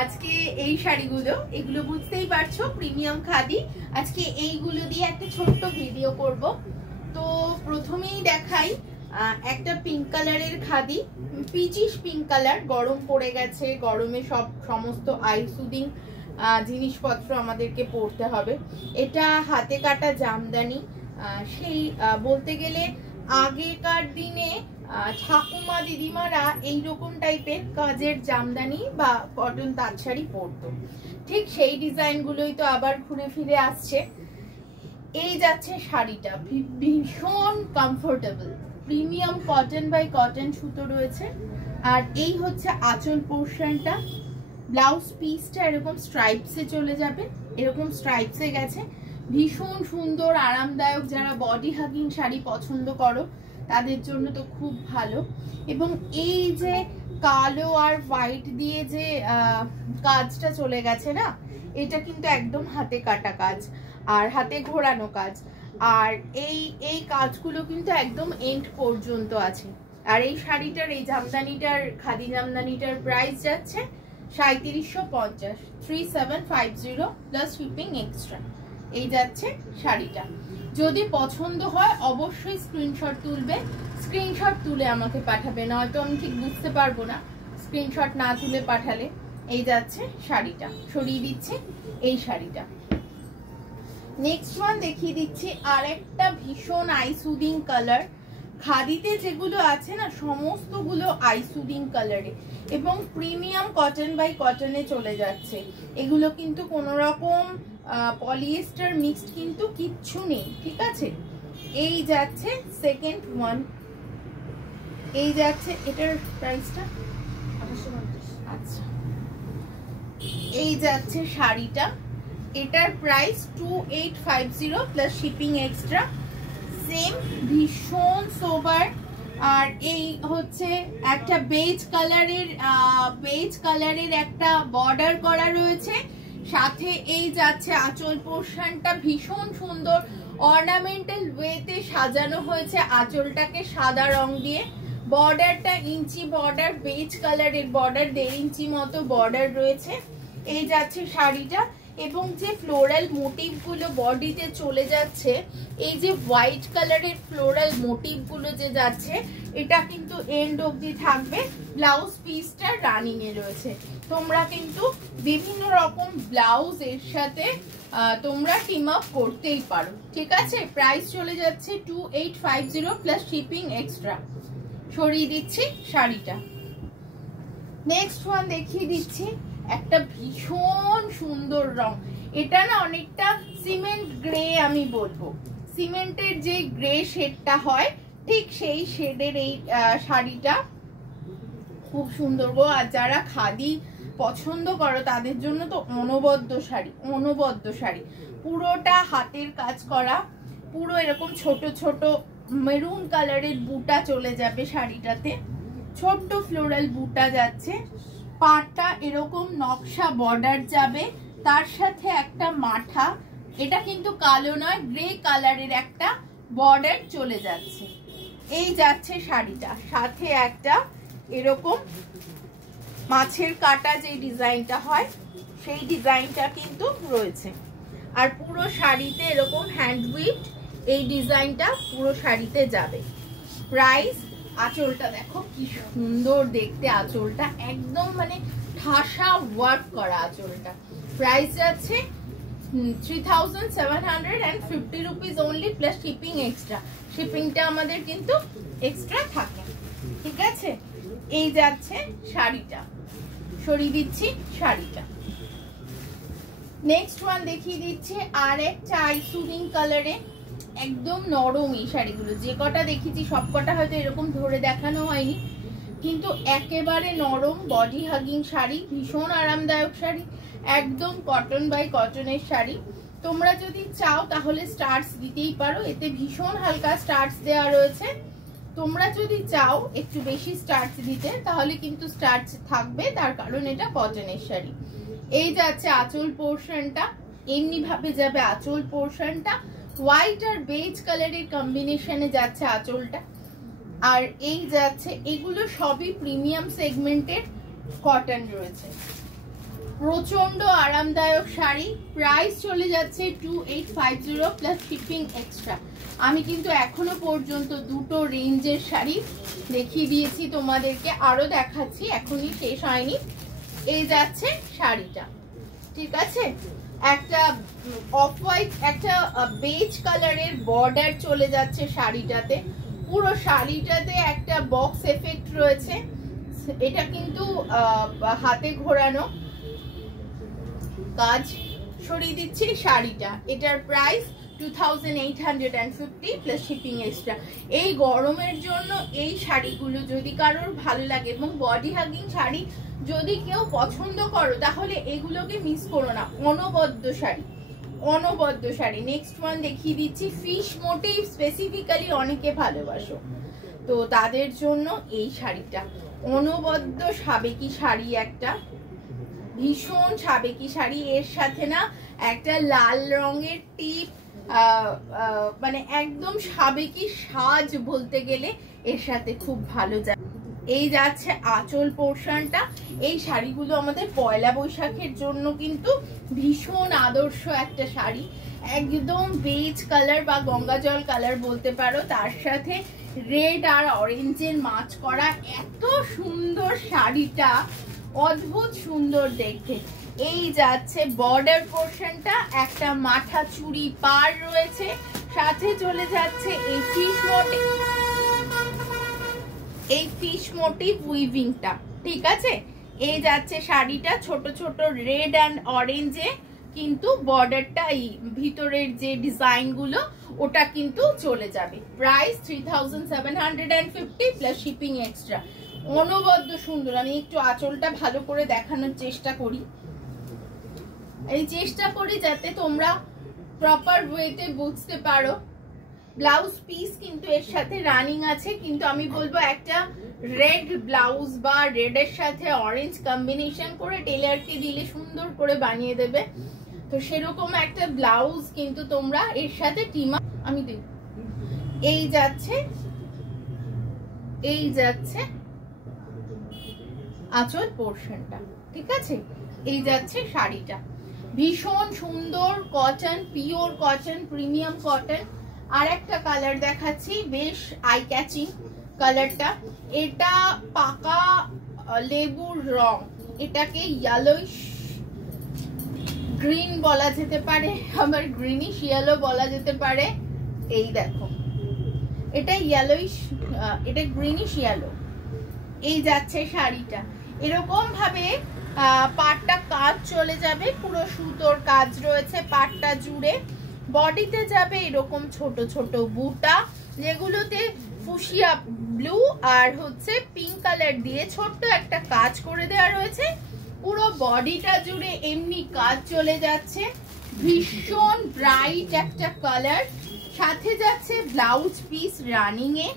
আজকে এই শাড়িগুলো এগুলো বুঝতেই পারছো প্রিমিয়াম খাদি। আজকে এইগুলো দিয়ে একটা ছোট্ট ভিডিও করব। তো প্রথমেই দেখাই একটা পিঙ্ক কালারের খাদি, পিচিশ পিঙ্ক কালার। গরম পড়ে গেছে, গরমে সমস্ত আই সুদিং জিনিসপত্র আমাদেরকে পরতে হবে। এটা হাতে কাটা জামদানি। সেই বলতে গেলে আগেকার দিনে ঠাকুমা দিদিমারা এইরকম টাইপের কাজের জামদানি বা কটন তাঁত শাড়ি পরতো, ঠিক সেই ডিজাইন গুলোই তো আবার ঘুরে ফিরে আসছে। এই যাচ্ছে শাড়িটা, ভীষণ comfortable, premium cotton by cotton সুতো রয়েছে। আর এই হচ্ছে আঁচল পোর্শনটা। ব্লাউজ পিসটা এরকম স্ট্রাইপসে চলে যাবে, এরকম স্ট্রাইপসে গেছে, ভীষণ সুন্দর আরামদায়ক। যারা বডি হাগিং শাড়ি পছন্দ করো তাদের জন্য তো খুব ভালো। এবং এই যে কালো আর হোয়াইট দিয়ে যে কাজটা চলে গেছে না, এটা কিন্তু একদম হাতে কাটা কাজ আর হাতে ঘোরানো কাজ। আর এই কাজগুলো কিন্তু একদম এন্ড পর্যন্ত আছে। আর এই শাড়িটার, এই জামদানিটার, খাদি জামদানিটার প্রাইস যাচ্ছে 3750, 3750 প্লাস শিপিং এক্সট্রা। এই যাচ্ছে শাড়িটা। যদি পছন্দ হয় অবশ্যই স্ক্রিনশট তুলবে, স্ক্রিনশট তুলে আমাকে পাঠাবে, নয়তো আমি ঠিক বুঝতে পারবো না স্ক্রিনশট না তুলে পাঠালে। এই যাচ্ছে শাড়িটা, সরিয়ে দিচ্ছি এই শাড়িটা। নেক্সট ওয়ান দেখিয়ে দিচ্ছি আর একটা ভীষণ আই সুদিং কালার। খাদিতে যেগুলো আছে না সমস্তগুলো আই সুদিং কালারে এবং প্রিমিয়াম কটন বাই কটনে চলে যাচ্ছে। এগুলো কিন্তু কোনো রকম পলিয়েস্টার মিক্সড কিন্তু কিচ্ছু নেই, ঠিক আছে। এই যাচ্ছে সেকেন্ড ওয়ান। এই যাচ্ছে, এটার প্রাইসটা 850। আচ্ছা, এই যাচ্ছে শাড়িটা, এটার price 2850 plus shipping extra. Same, ভীষণ সোবার। আর এই হচ্ছে একটা বেজ কালারের একটা বর্ডার করা রয়েছে, সাথে এই যাচ্ছে আঁচল পোর্শনটা ভীষণ সুন্দর অর্নামেন্টাল ওয়েতে সাজানো হয়েছে। আঁচলটাকে সাদা রং দিয়ে, বর্ডারটা ইঞ্চি বর্ডার, বেজ কালারের বর্ডার, 1.5 ইঞ্চি মতো বর্ডার রয়েছে। এই যাচ্ছে শাড়িটা। এবং যে ফ্লোরাল মোটিভ গুলো বডিতে চলে যাচ্ছে, এই যে হোয়াইট কালারের ফ্লোরাল মোটিভ গুলো যে যাচ্ছে, এটা কিন্তু এন্ড অবধি থাকবে। ব্লাউজ পিসটা রানিং এ রয়েছে। তোমরা কিন্তু বিভিন্ন রকম ব্লাউজ এর সাথে তোমরা টিম আপ করতেই পারো, ঠিক আছে। প্রাইস চলে যাচ্ছে 2850 প্লাস শিপিং এক্সট্রা। সরিয়ে দিচ্ছি শাড়িটা। নেক্সট ওয়ান দেখিয়ে দিচ্ছি একটা ভীষণ সুন্দর রং। এটা না অনেকটা সিমেন্ট গ্রে, আমি বলবো সিমেন্টের যে গ্রে শেডটা হয় ঠিক সেই শেডের এই শাড়িটা খুব সুন্দর গো। আর যারা খাদি পছন্দ করো তাদের জন্য তো অনবদ্য শাড়ি। পুরোটা হাতের কাজ করা, পুরো এরকম ছোট ছোট মেরুন কালারের বুটা চলে যাবে শাড়িটাতে, ছোট্ট ফ্লোরাল বুটা যাচ্ছে। পাটটা এরকম নকশা বর্ডার যাবে, তার সাথে একটা মাথা, এটা কিন্তু কালো নয়, গ্রে কালারের একটা বর্ডার চলে যাচ্ছে। এই যাচ্ছে শাড়িটা, সাথে একটা এরকম মাছের কাটা যে ডিজাইনটা হয় সেই ডিজাইনটা কিন্তু রয়েছে। আর পুরো শাড়িতে এরকম হ্যান্ড উইভড এই ডিজাইনটা পুরো শাড়িতে যাবে। প্রাইস, আঁচলটা দেখো কি সুন্দর দেখতে, আঁচলটা একদম মানে ঠাসা ওয়ার্ক করা আঁচলটা। প্রাইস যাচ্ছে 3750 rupees only plus shipping extra. শিপিংটা আমাদের কিন্তু এক্সট্রা থাকে, ঠিক আছে। এই যাচ্ছে শাড়িটা, সরিয়ে দিচ্ছি শাড়িটা। নেক্সট ওয়ান দেখিয়ে দিচ্ছি আর একটা আই সুদিং কালারে, একদম নরম। এই শাড়িগুলো যে কটা দেখেছি সব কটা হয়তো এরকম ধরে দেখানো হয়নি, কিন্তু একেবারে নরম বডি হাগিং শাড়ি, ভীষণ আরামদায়ক শাড়ি, একদম কটন বাই কটনের শাড়ি। তোমরা যদি চাও তাহলে স্টার্টস দিতেই পারো, এতে ভীষণ হালকা স্টার্টস দেওয়া রয়েছে। তোমরা যদি চাও একটু বেশি স্টার্টস দিতে তাহলে কিন্তু স্টার্টস থাকবে, তার কারণ এটা কটনের শাড়ি। এই যাচ্ছে আঁচল পোর্শনটা, এমনি ভাবে যাবে আঁচল পোর্শনটা, হোয়াইট আর বেজ কালারের কম্বিনেশনে যাচ্ছে আঁচলটা। আর এই যাচ্ছে, এগুলো সবই প্রিমিয়াম সেগমেন্টের কটন রয়েছে। প্রচন্ড আরামদায়ক শাড়ি, প্রাইস চলে যাচ্ছে 2850 প্লাস শিপিং এক্সট্রা। আমি কিন্তু এখনো পর্যন্ত দুটো রেঞ্জের শাড়ি দেখিয়ে দিয়েছি তোমাদেরকে, আরো দেখাচ্ছি, এখনই শেষ হয়নি। এই যাচ্ছে শাড়িটা, ঠিক আছে, একটা অফ হোয়াইট একটা বেজ কালারের বর্ডার চলে যাচ্ছে শাড়িটাতে, পুরো শাড়িটাতে একটা বক্স এফেক্ট রয়েছে। এটা কিন্তু হাতে ঘোরানো কাজ, সরিয়ে দিচ্ছি শাড়িটা। এটার প্রাইস 2850 প্লাস শিপিং এক্সট্রা। এই গরমের জন্য এই শাড়িগুলো যদি কারোর ভালো লাগে এবং বডি হাগিং শাড়ি যদি কেউ পছন্দ করো তাহলে এগুলোকে মিস করো না। অনবদ্য শাড়ি, অনবদ্য শাড়ি। নেক্সট ওয়ান দেখিয়ে দিচ্ছি, ফিশ মোটিভ স্পেসিফিক্যালি অনেকে ভালোবাসো, তো তাদের জন্য এই শাড়িটা অনবদ্য সাবেকি শাড়ি, একটা ভীষণ সাবেকি শাড়ি। এর সাথে না একটা লাল রঙের টিপ, মানে একদম সাবেকি সাজ বলতে গেলে এর সাথে খুব ভালো যায়। এই যাচ্ছে আঁচল পোর্শনটা। এই শাড়িগুলো আমাদের পয়লা বৈশাখের জন্য কিন্তু ভীষণ আদর্শ একটা শাড়ি, একদম বেজ কালার বা গঙ্গা জল কালার বলতে পারো, তার সাথে রেড আর অরেঞ্জের মাছ করা, এত সুন্দর শাড়িটা, অদ্ভুত সুন্দর দেখতে। এই যাচ্ছে বর্ডার পোর্শনটা, একটা মাথা চুড়ি পার রয়েছে, সাথে চলে যাচ্ছে এই ফিশ মোটিভ উইভিংটা, ঠিক আছে। এই যাচ্ছে শাড়িটা, ছোট ছোট রেড অ্যান্ড অরেঞ্জে কিন্তু বর্ডারটা, এই ভিতরের যে ডিজাইন গুলো ওটা কিন্তু চলে যাবে। Price 3750 plus shipping extra. অনবদ্য সুন্দর। আমি একটু আঁচলটা ভালো করে দেখানোর চেষ্টা করি, এই চেষ্টা করি যাতে তোমরা প্রপার ওয়েতে বুঝতে পারো। ব্লাউজ পিস কিন্তু এর সাথে রানিং আছে, কিন্তু আমি বলবো একটা রেড ব্লাউজ বা রেডের সাথে অরেঞ্জ কম্বিনেশন করে টেলারকে দিলে সুন্দর করে বানিয়ে দেবে, তো সেরকম একটা ব্লাউজ কিন্তু তোমরা এর সাথে টিমা আমি দেব। এই যাচ্ছে আঁচল পোর্শনটা, ঠিক আছে। এই যাচ্ছে শাড়িটা, ভীষণ সুন্দর cotton, pure cotton, premium cotton. আর একটা কালার দেখাচ্ছি, বেশ আই ক্যাচিং কালারটা। এটা পাকা লেবুর রং, এটাকে ইয়েলোইশ গ্রিন বলা যেতে পারে, আবার গ্রিনিশ ইয়েলো বলা যেতে পারে। এই দেখো, এটা ইয়েলোইশ, এটা গ্রিনিশ ইয়েলো। এই যাচ্ছে শাড়িটা, এরকম ভাবে পাটটা কাজ চলে যাবে, পুরো সুতোর কাজ রয়েছে পাটটা জুড়ে। বডিতে যাবে এরকম ছোট ছোট বুটা, যেগুলোতে ফুসিয়া ব্লু আর হচ্ছে পিঙ্ক কালার দিয়ে ছোট্ট একটা কাজ করে দেওয়া রয়েছে। পুরো বডিটা জুড়ে এমনি কাজ চলে যাচ্ছে, ভীষণ ব্রাইট একটা কালার। সাথে যাচ্ছে ব্লাউজ পিস রানিং এ।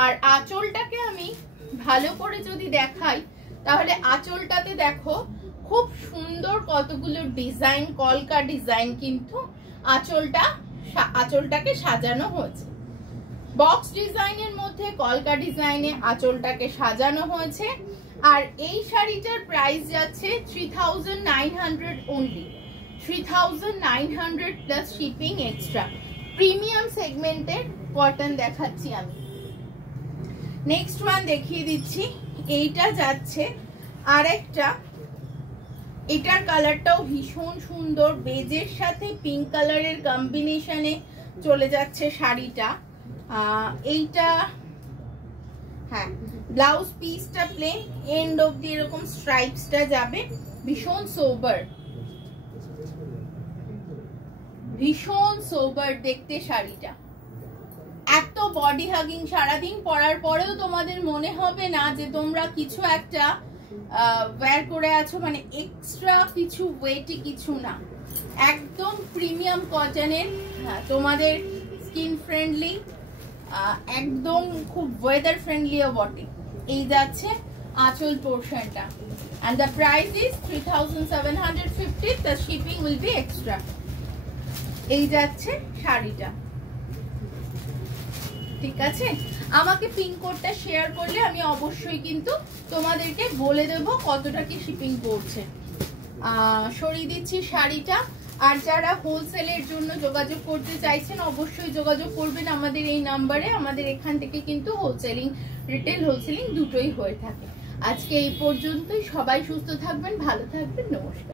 আর আঁচলটাকে আমি ভালো করে যদি দেখাই তাহলে আঁচলটাতে দেখো খুব সুন্দর কতগুলো ডিজাইন, কলকা ডিজাইন কিন্তু আঁচলটাকে সাজানো হয়েছে। বক্স ডিজাইনের মধ্যে কলকা ডিজাইনে আঁচলটাকে সাজানো হয়েছে। আর এই শাড়িটার প্রাইস যাচ্ছে 3900 only, 3900 plus shipping extra. Premium সেগমেন্টের কটন দেখাচ্ছি আমি। নেক্সট ওয়ান দেখিয়ে দিচ্ছি, এইটা যাচ্ছে আরেকটা, এটার কালারটাও ভীষণ সুন্দর, বেজের সাথে পিঙ্ক কালারের কম্বিনেশনে চলে যাচ্ছে শাড়িটা। এইটা হ্যাঁ, ব্লাউজ পিসটা প্লেন, এন্ড অবধি এরকম স্ট্রাইপসটা যাবে, ভীষণ সোবার দেখতে শাড়িটা। এত বডি হাগিং, সারাদিন পরার পরেও তোমাদের মনে হবে না যে তোমরা কিছু একটা ওয়্যার করে আছো, মানে এক্সট্রা কিছু ওয়েটি কিছু না, একদম প্রিমিয়াম কটনের, তোমাদের স্কিন ফ্রেন্ডলি, একদম খুব ওয়েদার ফ্রেন্ডলিও বটে। এই যাচ্ছে আঁচল পোর্শনটা, and the price is 3750 the shipping will be extra। এই যাচ্ছে শাড়িটা, ঠিক আছে। আমাকে পিন কোডটা শেয়ার করলে আমি অবশ্যই কিন্তু তোমাদেরকে বলে দেব কতটা কি শিপিং পড়ছে। সরিয়ে দিচ্ছি শাড়িটা। আর যারা হোলসেলের জন্য যোগাযোগ করতে চাইছেন অবশ্যই যোগাযোগ করবেন আমাদের এই নাম্বারে। আমাদের এখান থেকে কিন্তু হোলসেলিং, রিটেল হোলসেলিং দুটোই হয়ে থাকে। আজকে এই পর্যন্তই। সবাই সুস্থ থাকবেন, ভালো থাকবেন, নমস্কার।